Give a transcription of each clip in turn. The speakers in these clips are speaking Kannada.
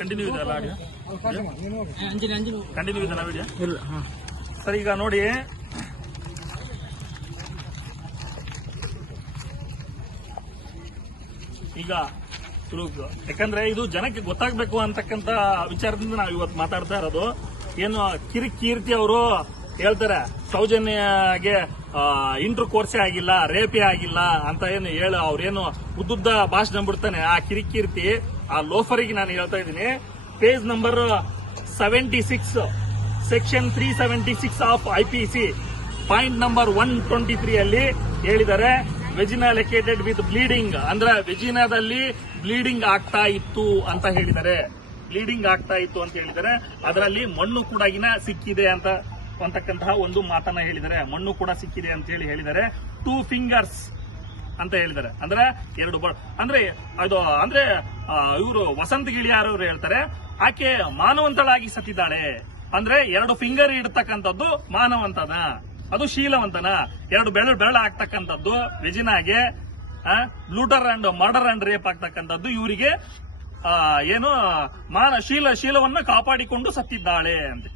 ಕಂಟಿನ್ಯೂ ಆಡಿಯೋ ಕಂಟಿನ್ಯೂ ವಿಡಿಯೋ ಇಲ್ಲ ಸರ್ ಈಗ ನೋಡಿ. ಈಗ ಶುರು ಯಾಕಂದ್ರೆ ಇದು ಜನಕ್ಕೆ ಗೊತ್ತಾಗ್ಬೇಕು ಅಂತಕ್ಕಂತ ವಿಚಾರದಿಂದ ನಾವು ಇವತ್ತು ಮಾತಾಡ್ತಾ ಇರೋದು. ಏನು ಕಿರಿ ಕೀರ್ತಿ ಅವರು ಹೇಳ್ತಾರೆ ಸೌಜನ್ಯಗೆ ಇಂಟ್ರು ಕೋರ್ಸೇ ಆಗಿಲ್ಲ ರೇಪೇ ಆಗಿಲ್ಲ ಅಂತ ಏನು ಹೇಳ ಅವ್ರೇನು ಉದ್ದುದ್ದ ಭಾಷಣ ಬಿಡ್ತಾನೆ. ಆ ಕಿರಿಕೀರ್ತಿ ಆ ಲೋಫರಿಗೆ ನಾನು ಹೇಳ್ತಾ ಇದ್ದೀನಿ page number seventy six section three seventy six of I P C point number one twenty three ಅಲ್ಲಿ ಹೇಳಿದ್ದಾರೆ ವೆಜಿನಾ ಲೆಕೇಟೆಡ್ ವಿತ್ ಬ್ಲೀಡಿಂಗ್ ಅಂದ್ರೆ ವೆಜಿನಾದಲ್ಲಿ ಬ್ಲೀಡಿಂಗ್ ಆಗ್ತಾ ಇತ್ತು ಅಂತ ಹೇಳಿದ್ದಾರೆ. ಬ್ಲೀಡಿಂಗ್ ಆಗ್ತಾ ಇತ್ತು ಅಂತ ಹೇಳಿದ್ದಾರೆ. ಅದರಲ್ಲಿ ಮಣ್ಣು ಕೂಡ ಸಿಕ್ಕಿದೆ ಅಂತ ಅಂತಕ್ಕಂತಹ ಒಂದು ಮಾತನ್ನ ಹೇಳಿದ್ದಾರೆ. ಮಣ್ಣು ಕೂಡ ಸಿಕ್ಕಿದೆ ಅಂತ ಹೇಳಿ ಹೇಳಿದ್ದಾರೆ. ಟೂ ಫಿಂಗರ್ಸ್ ಅಂತ ಹೇಳಿದ್ದಾರೆ. ಅಂದ್ರೆ ಎರಡು ಅಂದ್ರೆ ಅದು, ಅಂದ್ರೆ ಇವರು ವಸಂತ ಗಿಳಿಯಾರ್ ಅವರು ಹೇಳ್ತಾರೆ, ಆಕೆ ಮಾನವಂತಳಾಗಿ ಸತ್ತಿದ್ದಾಳೆ. ಅಂದ್ರೆ ಎರಡು ಫಿಂಗರ್ ಇಡ್ತಕ್ಕಂಥದ್ದು ಮಾನವಂತನ, ಅದು ಶೀಲವಂತನ. ಎರಡು ಬೆರಳು ಬೆರಳು ಆಗ್ತಕ್ಕಂಥದ್ದು ವೆಜಿನಾಗೆ looter and murder and rape ಆಗ್ತಕ್ಕಂಥದ್ದು ಇವರಿಗೆ ಏನು, ಮಾನ, ಶೀಲ, ಶೀಲವನ್ನ ಕಾಪಾಡಿಕೊಂಡು ಸತ್ತಿದ್ದಾಳೆ ಅಂತ.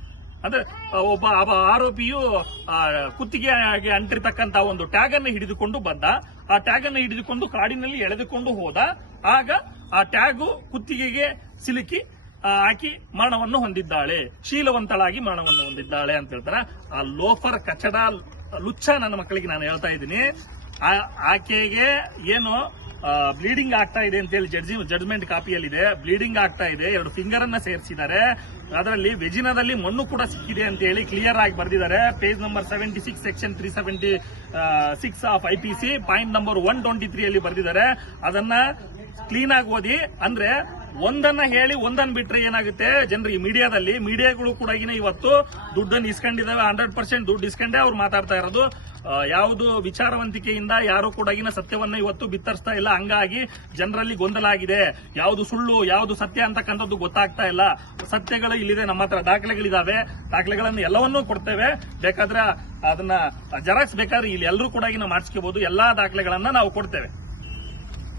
ಅಂದ್ರೆ ಒಬ್ಬ ಆರೋಪಿಯು ಕುತ್ತಿಗೆಗೆ ಅಂಟಿರ್ತಕ್ಕಂತ ಒಂದು ಟ್ಯಾಗ್ ಅನ್ನು ಹಿಡಿದುಕೊಂಡು ಬಂದ. ಆ ಟ್ಯಾಗ್ ಅನ್ನು ಹಿಡಿದುಕೊಂಡು ಕಾಡಿನಲ್ಲಿ ಎಳೆದುಕೊಂಡು ಹೋದ. ಆಗ ಆ ಟ್ಯಾಗು ಕುತ್ತಿಗೆಗೆ ಸಿಲುಕಿ ಆಕಿ ಮರಣವನ್ನು ಹೊಂದಿದ್ದಾಳೆ. ಶೀಲವಂತಳಾಗಿ ಮರಣವನ್ನು ಹೊಂದಿದ್ದಾಳೆ ಅಂತ ಹೇಳ್ತಾರೆ. ಆ ಲೋಫರ್ ಕಚಡ ಲುಚ್ಚ ನನ್ನ ಮಕ್ಕಳಿಗೆ ನಾನು ಹೇಳ್ತಾ ಇದ್ದೀನಿ. ಆಕೆಗೆ ಏನು ಬ್ಲೀಡಿಂಗ್ ಆಗ್ತಾ ಇದೆ ಅಂತ ಹೇಳಿ ಜಡ್ಜಿ ಜಡ್ಜ್ಮೆಂಟ್ ಕಾಪಿಯಲ್ಲಿದೆ. ಬ್ಲೀಡಿಂಗ್ ಆಗ್ತಾ ಇದೆ. ಎರಡು ಫಿಂಗರ್ ಅನ್ನ ಸೇರಿಸಿದ್ದಾರೆ. ಅದರಲ್ಲಿ ವೆಜಿನಾದಲ್ಲಿ ಮಣ್ಣು ಕೂಡ ಸಿಕ್ಕಿದೆ ಅಂತ ಹೇಳಿ ಕ್ಲಿಯರ್ ಆಗಿ ಬರೆದಿದ್ದಾರೆ. Page number seventy six section three seventy six of I P C point number one twenty three ಅಲ್ಲಿ ಬರೆದಿದ್ದಾರೆ. ಅದನ್ನ ಕ್ಲೀನ್ ಆಗಿ ಓದಿ, ಅಂದ್ರೆ ಒಂದನ್ನ ಹೇಳಿ ಒಂದನ್ನ ಬಿಟ್ರೆ ಏನಾಗುತ್ತೆ? ಜನರಿಗೆ ಮೀಡಿಯಾದಲ್ಲಿ, ಮೀಡಿಯಾಗಳು ಕೂಡ ಇವತ್ತು ದುಡ್ಡನ್ನು ಇಸ್ಕೊಂಡಿದ್ದಾವೆ ಹಂಡ್ರೆಡ್ ಪರ್ಸೆಂಟ್ ದುಡ್ಡು ಇಸ್ಕೊಂಡೇ ಅವ್ರು ಮಾತಾಡ್ತಾ ಇರೋದು. ಯಾವುದು ವಿಚಾರವಂತಿಕೆಯಿಂದ ಯಾರು ಕೂಡ ಸತ್ಯವನ್ನ ಇವತ್ತು ಬಿತ್ತರಿಸ್ತಾ ಇಲ್ಲ. ಹಂಗಾಗಿ ಜನರಲ್ಲಿ ಗೊಂದಲ ಆಗಿದೆ. ಯಾವುದು ಸುಳ್ಳು, ಯಾವುದು ಸತ್ಯ ಅಂತಕ್ಕಂಥದ್ದು ಗೊತ್ತಾಗ್ತಾ ಇಲ್ಲ. ಸತ್ಯಗಳು ಇಲ್ಲಿದೆ, ನಮ್ಮ ಹತ್ರ ದಾಖಲೆಗಳಿದಾವೆ. ದಾಖಲೆಗಳನ್ನು ಎಲ್ಲವನ್ನೂ ಕೊಡ್ತೇವೆ. ಬೇಕಾದ್ರೆ ಅದನ್ನ ಜೆರಾಕ್ಸ್ ಬೇಕಾದ್ರೆ ಇಲ್ಲಿ ಎಲ್ಲರೂ ಕೂಡ ಮಾಡಿಸ್ಕೋಬಹುದು ಎಲ್ಲಾ ದಾಖಲೆಗಳನ್ನ ನಾವು ಕೊಡ್ತೇವೆ.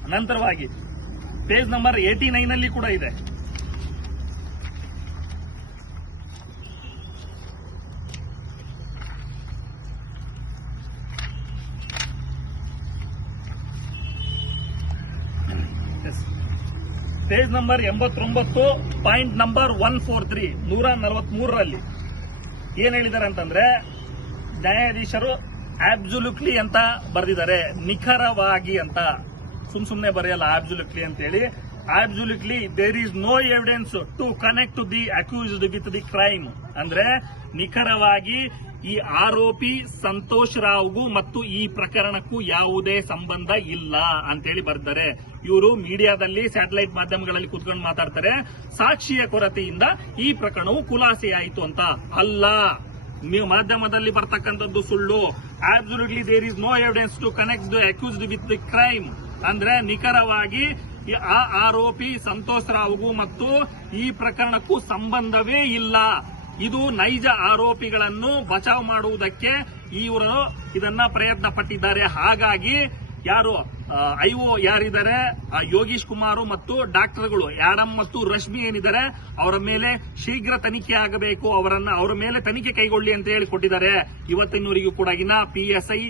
ನಂತರವಾಗಿ ಪೇಜ್ ನಂಬರ್ ಏಟಿ ನೈನ್ ಅಲ್ಲಿ ಕೂಡ ಇದೆ. ಪೇಜ್ ನಂಬರ್ ಎಂಬತ್ತೊಂಬತ್ತು point number one four three ನೂರ ನಲವತ್ಮೂರರಲ್ಲಿ. ಏನ್ ಹೇಳಿದ್ದಾರೆ ಅಂತಂದ್ರೆ, ನ್ಯಾಯಾಧೀಶರು ಆಬ್ಸುಲ್ಯೂಟ್ಲಿ ಅಂತ ಬರೆದಿದ್ದಾರೆ, ನಿಖರವಾಗಿ ಅಂತ. ಸುಮ್ ಸುಮ್ನೆ ಬರೆಯಲ್ಲ ಆಬ್ಸುಲ್ಯೂಟ್ಲಿ ಅಂತ ಹೇಳಿ. There is no evidence to connect the accused with the crime ಅಂದ್ರೆ, ನಿಖರವಾಗಿ ಈ ಆರೋಪಿ ಸಂತೋಷ್ ರಾವ್ಗೂ ಮತ್ತು ಈ ಪ್ರಕರಣಕ್ಕೂ ಯಾವುದೇ ಸಂಬಂಧ ಇಲ್ಲ ಅಂತೇಳಿ ಬರ್ತಾರೆ. ಇವರು ಮೀಡಿಯಾದಲ್ಲಿ ಸ್ಯಾಟಲೈಟ್ ಮಾಧ್ಯಮಗಳಲ್ಲಿ ಕೂತ್ಕೊಂಡು ಮಾತಾಡ್ತಾರೆ. ಸಾಕ್ಷಿಯ ಕೊರತೆಯಿಂದ ಈ ಪ್ರಕರಣವು ಖುಲಾಸೆಯಾಯಿತು ಅಂತ ಅಲ್ಲ. ನೀವು ಮಾಧ್ಯಮದಲ್ಲಿ ಬರ್ತಕ್ಕಂಥದ್ದು ಸುಳ್ಳು. Absolutely there is no evidence to connect the accused with the crime ಅಂದ್ರೆ ನಿಖರವಾಗಿ ಆ ಆರೋಪಿ ಸಂತೋಷ್ ರಾವ್ಗೂ ಮತ್ತು ಈ ಪ್ರಕರಣಕ್ಕೂ ಸಂಬಂಧವೇ ಇಲ್ಲ. ಇದು ನೈಜ ಆರೋಪಿಗಳನ್ನು ಬಚಾವ್ ಮಾಡುವುದಕ್ಕೆ ಇವರು ಇದನ್ನ ಪ್ರಯತ್ನ ಪಟ್ಟಿದ್ದಾರೆ ಹಾಗಾಗಿ ಯಾರು ಐಒ ಯಾರಿದ್ದಾರೆ ಯೋಗೀಶ್ ಕುಮಾರ್ ಮತ್ತು ಡಾಕ್ಟರ್ಗಳು ಯಾಡಮ್ ಮತ್ತು ರಶ್ಮಿ ಏನಿದ್ದಾರೆ, ಅವರ ಮೇಲೆ ಶೀಘ್ರ ತನಿಖೆ ಆಗಬೇಕು. ಅವರನ್ನ ಅವರ ಮೇಲೆ ತನಿಖೆ ಕೈಗೊಳ್ಳಿ ಅಂತ ಹೇಳಿ ಕೊಟ್ಟಿದ್ದಾರೆ ಇವತ್ತಿನವರೆಗೂ ಕೂಡ ಪಿ ಎಸ್ ಐ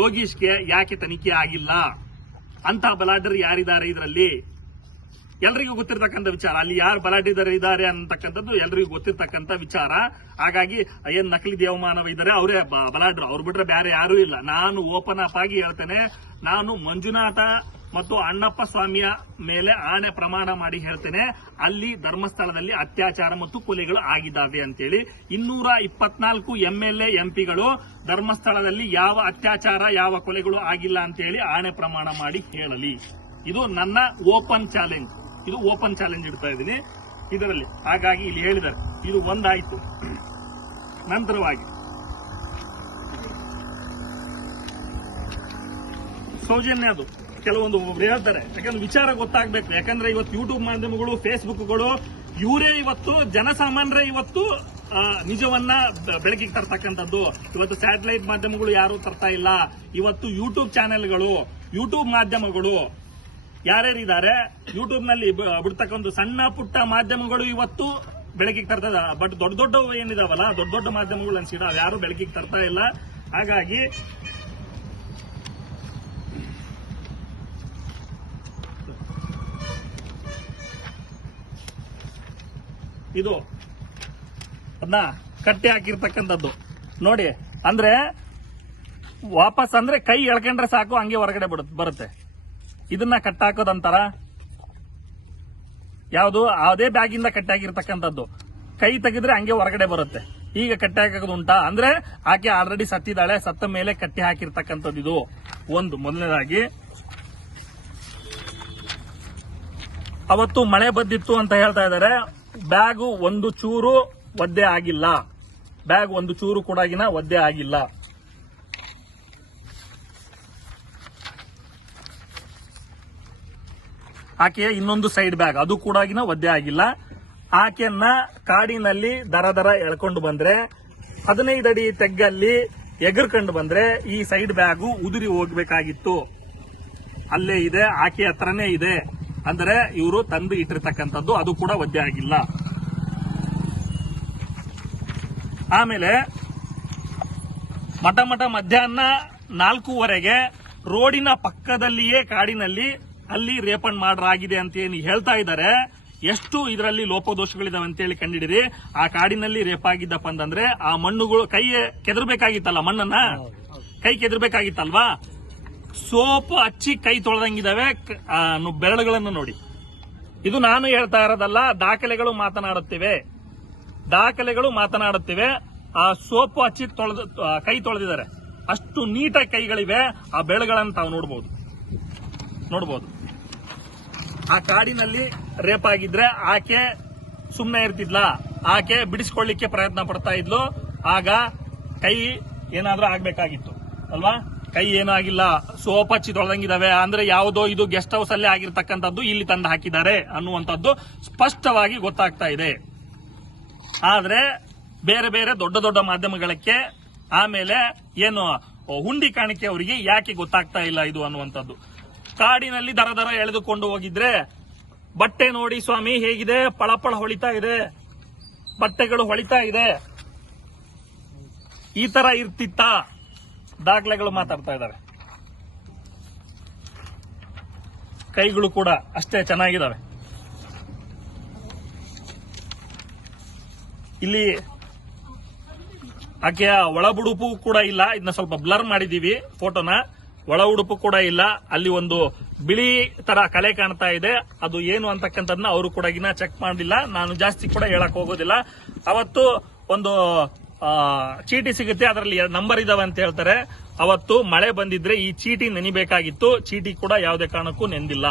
ಯೋಗೀಶ್ಗೆ ಯಾಕೆ ತನಿಖೆ ಆಗಿಲ್ಲ? ಅಂತ ಬಲಾಢ್ಯರು ಯಾರಿದ್ದಾರೆ ಇದರಲ್ಲಿ? ಎಲ್ರಿಗೂ ಗೊತ್ತಿರ್ತಕ್ಕಂಥ ವಿಚಾರ. ಅಲ್ಲಿ ಯಾರು ಬಲಾಢ್ಯರು ಇದ್ದಾರೆ ಅಂತಕ್ಕಂಥದ್ದು ಎಲ್ರಿಗೂ ಗೊತ್ತಿರ್ತಕ್ಕಂಥ ವಿಚಾರ. ಹಾಗಾಗಿ ಏನ್ ನಕಲಿ ದೇವಮಾನವ ಇದ್ದಾರೆ, ಅವರೇ ಬಲಾಢ್ರು ಅವ್ರು ಬಿಟ್ರೆ ಬೇರೆ ಯಾರೂ ಇಲ್ಲ. ನಾನು ಓಪನ್ ಅಪ್ ಆಗಿ ಹೇಳ್ತೇನೆ. ನಾನು ಮಂಜುನಾಥ ಮತ್ತು ಅಣ್ಣಪ್ಪ ಸ್ವಾಮಿಯ ಮೇಲೆ ಆಣೆ ಪ್ರಮಾಣ ಮಾಡಿ ಹೇಳ್ತೇನೆ. ಅಲ್ಲಿ ಧರ್ಮಸ್ಥಳದಲ್ಲಿ ಅತ್ಯಾಚಾರ ಮತ್ತು ಕೊಲೆಗಳು ಆಗಿದ್ದಾವೆ ಅಂತೇಳಿ. ಇನ್ನೂರ ಇಪ್ಪತ್ನಾಲ್ಕು ಎಂಎಲ್ಎ ಎಂಪಿಗಳು ಧರ್ಮಸ್ಥಳದಲ್ಲಿ ಯಾವ ಅತ್ಯಾಚಾರ, ಯಾವ ಕೊಲೆಗಳು ಆಗಿಲ್ಲ ಅಂತೇಳಿ ಆಣೆ ಪ್ರಮಾಣ ಮಾಡಿ ಹೇಳಲಿ. ಇದು ನನ್ನ ಓಪನ್ ಚಾಲೆಂಜ್. ಇದು ಓಪನ್ ಚಾಲೆಂಜ್ ಇಡ್ತಾ ಇದ್ದೀನಿ. ಇದರಲ್ಲಿ ಹಾಗಾಗಿ ಇಲ್ಲಿ ಹೇಳಿದ್ದಾರೆ. ಇದು ಒಂದಾಯಿತು. ನಂತರವಾಗಿ. ಸೌಜನ್ಯ ಅದು. ಕೆಲವೊಂದು ಹೇಳ್ತಾರೆ, ಯಾಕಂದ್ರೆ ವಿಚಾರ ಗೊತ್ತಾಗ್ಬೇಕು. ಯಾಕಂದ್ರೆ ಇವತ್ತು ಯೂಟ್ಯೂಬ್ ಮಾಧ್ಯಮಗಳು ಫೇಸ್ಬುಕ್ಗಳು ಇವರೇ ಇವತ್ತು ಜನಸಾಮಾನ್ಯರೇ ಇವತ್ತು ನಿಜವನ್ನ ಬೆಳಕಿಗೆ ತರ್ತಕ್ಕಂಥದ್ದು. ಇವತ್ತು ಸ್ಯಾಟಲೈಟ್ ಮಾಧ್ಯಮಗಳು ಯಾರು ತರ್ತಾ ಇಲ್ಲ. ಇವತ್ತು ಯೂಟ್ಯೂಬ್ ಚಾನೆಲ್ಗಳು ಯೂಟ್ಯೂಬ್ ಮಾಧ್ಯಮಗಳು ಯಾರ್ಯಾರಿದ್ದಾರೆ? ಯೂಟ್ಯೂಬ್ನಲ್ಲಿ ಬಿಡ್ತಕ್ಕಂಥ ಸಣ್ಣ ಪುಟ್ಟ ಮಾಧ್ಯಮಗಳು ಇವತ್ತು ಬೆಳಕಿಗೆ ತರ್ತದ ಬಟ್ ದೊಡ್ಡ ದೊಡ್ಡ ಏನಿದಾವಲ್ಲ, ದೊಡ್ಡ ದೊಡ್ಡ ಮಾಧ್ಯಮಗಳು ಅನ್ಸಿದ ಯಾರು ಬೆಳಕಿಗೆ ತರ್ತಾ ಇಲ್ಲ. ಹಾಗಾಗಿ ಇದು ಅದನ್ನ ಕಟ್ಟಿ ಹಾಕಿರ್ತಕ್ಕಂಥದ್ದು. ನೋಡಿ, ಅಂದ್ರೆ ವಾಪಸ್ ಅಂದ್ರೆ ಕೈ ಎಳ್ಕೊಂಡ್ರೆ ಸಾಕು, ಹಂಗೆ ಹೊರಗಡೆ ಬಿಡುತ್ತೆ ಬರುತ್ತೆ. ಇದನ್ನ ಕಟ್ಟಾಕೋದಂತಾರ ಯಾವುದು? ಅದೇ ಬ್ಯಾಗಿಂದ ಕಟ್ಟಾಗಿರ್ತಕ್ಕಂಥದ್ದು ಕೈ ತೆಗೆದ್ರೆ ಹಂಗೆ ಹೊರಗಡೆ ಬರುತ್ತೆ. ಈಗ ಕಟ್ಟಿ ಹಾಕೋದು ಉಂಟಾ? ಅಂದ್ರೆ ಆಕೆ ಆಲ್ರೆಡಿ ಸತ್ತಿದ್ದಾಳೆ, ಸತ್ತ ಮೇಲೆ ಕಟ್ಟಿ ಹಾಕಿರ್ತಕ್ಕಂಥದ್ದು ಇದು. ಒಂದು, ಮೊದಲನೇದಾಗಿ. ಅವತ್ತು ಮಳೆ ಬದ್ದಿತ್ತು ಅಂತ ಹೇಳ್ತಾ ಇದ್ದಾರೆ ಬ್ಯಾಗು ಒಂದು ಚೂರು ಒದ್ದೆ ಆಗಿಲ್ಲ. ಬ್ಯಾಗ್ ಒಂದು ಚೂರು ಕೂಡಾಗಿನ ಒದ್ದೆ ಆಗಿಲ್ಲ. ಆಕೆಯ ಇನ್ನೊಂದು ಸೈಡ್ ಬ್ಯಾಗ್, ಅದು ಕೂಡಾಗಿನ ಒದ್ದೆ ಆಗಿಲ್ಲ. ಆಕೆಯನ್ನ ಕಾಡಿನಲ್ಲಿ ದರ ದರ ಎಳ್ಕೊಂಡು ಬಂದ್ರೆ ಹದಿನೈದು ಅಡಿ ತೆಗ್ಗಲ್ಲಿ ಎಗರ್ಕೊಂಡು ಬಂದ್ರೆ ಈ ಸೈಡ್ ಬ್ಯಾಗು ಉದುರಿ ಹೋಗ್ಬೇಕಾಗಿತ್ತು. ಅಲ್ಲೇ ಇದೆ ಆಕೆ ಹತ್ರನೇ ಇದೆ. ಅಂದ್ರೆ ಇವರು ತಂದು ಇಟ್ಟಿರ್ತಕ್ಕಂಥದ್ದು ಅದು ಕೂಡ ಒದ್ದೆ ಆಗಿಲ್ಲ. ಆಮೇಲೆ ಮಠ ಮಠ ಮಧ್ಯಾಹ್ನ ನಾಲ್ಕೂವರೆಗೆ ರೋಡಿನ ಪಕ್ಕದಲ್ಲಿಯೇ ಕಾಡಿನಲ್ಲಿ ಅಲ್ಲಿ ರೇಪಣ್ ಮಾಡಲಾಗಿದೆ ಅಂತ ಏನು ಹೇಳ್ತಾ ಇದ್ದಾರೆ. ಎಷ್ಟು ಇದರಲ್ಲಿ ಲೋಪದೋಷಗಳಿದಾವೆ ಅಂತೇಳಿ ಕಂಡಿಡಿರಿ. ಆ ಕಾಡಿನಲ್ಲಿ ರೇಪ್ ಆಗಿದ್ದಪ್ಪ ಅಂತಂದ್ರೆ ಆ ಮಣ್ಣುಗಳು ಕೈ ಕೆದರ್ಬೇಕಾಗಿತ್ತಲ್ಲ ಮಣ್ಣನ್ನ? ಕೈ ಕೆದರ್ಬೇಕಾಗಿತ್ತಲ್ವಾ? ಸೋಪ್ ಹಚ್ಚಿ ಕೈ ತೊಳೆದಂಗಿದಾವೆ ಬೆರಳುಗಳನ್ನು ನೋಡಿ. ಇದು ನಾನು ಹೇಳ್ತಾ ಇರೋದಲ್ಲ, ದಾಖಲೆಗಳು ಮಾತನಾಡುತ್ತಿವೆ. ದಾಖಲೆಗಳು ಮಾತನಾಡುತ್ತಿವೆ. ಆ ಸೋಪು ಹಚ್ಚಿ ತೊಳೆದು ಕೈ ತೊಳೆದಿದ್ದಾರೆ. ಅಷ್ಟು ನೀಟ ಕೈಗಳಿವೆ. ಆ ಬೆಳೆಗಳನ್ನು ತಾವು ನೋಡಬಹುದು ನೋಡಬಹುದು ಆ ಕಾಡಿನಲ್ಲಿ ರೇಪ್ ಆಗಿದ್ರೆ ಆಕೆ ಸುಮ್ಮನೆ ಇರ್ತಿದ್ಲ? ಆಕೆ ಬಿಡಿಸ್ಕೊಳ್ಳಿಕ್ಕೆ ಪ್ರಯತ್ನ ಪಡ್ತಾ ಇದ್ಲು. ಆಗ ಕೈ ಏನಾದ್ರೂ ಆಗ್ಬೇಕಾಗಿತ್ತು. ಅಲ್ವಾ? ಕೈ ಏನೂ ಆಗಿಲ್ಲ ಹಚ್ಚಿ ತೊಳೆದಂಗಿದಾವೆ ಅಂದ್ರೆ ಯಾವುದೋ ಇದು ಗೆಸ್ಟ್ ಹೌಸ್ ಅಲ್ಲೇ ಆಗಿರ್ತಕ್ಕಂಥದ್ದು ಇಲ್ಲಿ ತಂದು ಹಾಕಿದ್ದಾರೆ ಅನ್ನುವಂಥದ್ದು ಸ್ಪಷ್ಟವಾಗಿ ಗೊತ್ತಾಗ್ತಾ ಇದೆ. ಆದ್ರೆ ಬೇರೆ ಬೇರೆ ದೊಡ್ಡ ದೊಡ್ಡ ಮಾಧ್ಯಮಗಳಕ್ಕೆ ಆಮೇಲೆ ಏನು ಹುಂಡಿ ಕಾಣಿಕೆ ಅವರಿಗೆ ಯಾಕೆ ಗೊತ್ತಾಗ್ತಾ ಇಲ್ಲ ಇದು ಅನ್ನುವಂಥದ್ದು. ಕಾಡಿನಲ್ಲಿ ದರ ದರ ಎಳೆದುಕೊಂಡು ಹೋಗಿದ್ರೆ ಬಟ್ಟೆ ನೋಡಿ ಸ್ವಾಮಿ ಹೇಗಿದೆ, ಪಳಪಳ ಹೊಳಿತಾ ಇದೆ, ಬಟ್ಟೆಗಳು ಹೊಳಿತಾ ಇದೆ. ಈ ತರ ಇರ್ತಿತ್ತ? ದಾಖಲೆಗಳು ಮಾತಾಡ್ತಾ ಇದ್ದಾರೆ. ಕೈಗಳು ಕೂಡ ಅಷ್ಟೇ ಚೆನ್ನಾಗಿದಾವೆ ಇಲ್ಲಿ ಆಕೆಯ ಒಳ ಉಡುಪು ಕೂಡ ಇಲ್ಲ. ಇದನ್ನ ಸ್ವಲ್ಪ ಬ್ಲರ್ ಮಾಡಿದೀವಿ ಫೋಟೋನ. ಒಳ ಉಡುಪು ಕೂಡ ಇಲ್ಲ. ಅಲ್ಲಿ ಒಂದು ಬಿಳಿ ತರ ಕಲೆ ಕಾಣ್ತಾ ಇದೆ. ಅದು ಏನು ಅಂತಕ್ಕಂಥದ್ನ ಅವರು ಕೂಡ ಚೆಕ್ ಮಾಡಲಿಲ್ಲ. ನಾನು ಜಾಸ್ತಿ ಕೂಡ ಹೇಳಕ್ ಹೋಗೋದಿಲ್ಲ. ಅವತ್ತು ಒಂದು ಚೀಟಿ ಸಿಗುತ್ತೆ, ಅದರಲ್ಲಿ ನಂಬರ್ ಇದಾವೆ ಅಂತ ಹೇಳ್ತಾರೆ. ಅವತ್ತು ಮಳೆ ಬಂದಿದ್ರೆ ಈ ಚೀಟಿ ನೆನಿಬೇಕಾಗಿತ್ತು. ಚೀಟಿ ಕೂಡ ಯಾವುದೇ ಕಾರಣಕ್ಕೂ ನೆಂದಿಲ್ಲ.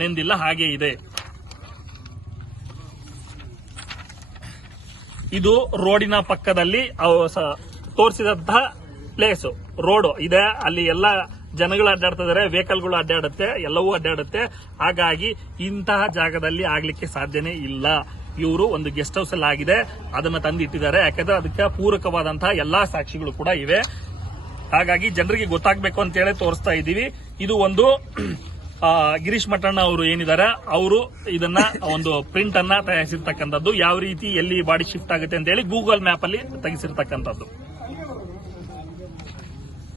ನೆಂದಿಲ್ಲ, ಹಾಗೆ ಇದೆ. ಇದು ರೋಡಿನ ಪಕ್ಕದಲ್ಲಿ ತೋರಿಸಿದಂತಹ ಪ್ಲೇಸ್ ರೋಡ್ ಇದೆ, ಅಲ್ಲಿ ಎಲ್ಲ ಜನಗಳು ಅಡ್ಡಾಡ್ತಾ ಇದಾರೆ ವೆಹಿಕಲ್ಗಳು ಅಡ್ಡಾಡುತ್ತೆ, ಎಲ್ಲವೂ ಅಡ್ಡಾಡುತ್ತೆ. ಹಾಗಾಗಿ ಇಂತಹ ಜಾಗದಲ್ಲಿ ಆಗ್ಲಿಕ್ಕೆ ಸಾಧ್ಯನೇ ಇಲ್ಲ. ಇವರು ಒಂದು ಗೆಸ್ಟ್ ಹೌಸ್ ಅಲ್ಲಿ ಆಗಿದೆ. ಅದನ್ನ ತಂದಿಟ್ಟಿದ್ದಾರೆ ಯಾಕಂದ್ರೆ ಅದಕ್ಕೆ ಪೂರಕವಾದಂತಹ ಎಲ್ಲಾ ಸಾಕ್ಷಿಗಳು ಕೂಡ ಇವೆ. ಹಾಗಾಗಿ ಜನರಿಗೆ ಗೊತ್ತಾಗಬೇಕು ಅಂತ ಹೇಳಿ ತೋರಿಸ್ತಾ ಇದ್ದೀವಿ. ಇದು ಒಂದು ಗಿರೀಶ್ ಮಠಣ್ಣ ಅವರು ಏನಿದ್ದಾರೆ, ಅವರು ಇದನ್ನ, ಒಂದು ಪ್ರಿಂಟ್ ಅನ್ನ ತಯಾರಿಸಿರ್ತಕ್ಕಂಥದ್ದು. ಯಾವ ರೀತಿ ಎಲ್ಲಿ ಬಾಡಿ ಶಿಫ್ಟ್ ಆಗುತ್ತೆ ಅಂತ ಹೇಳಿ ಗೂಗಲ್ ಮ್ಯಾಪ್ ಅಲ್ಲಿ ತೆಗೆಸಿರ್ತಕ್ಕಂಥದ್ದು.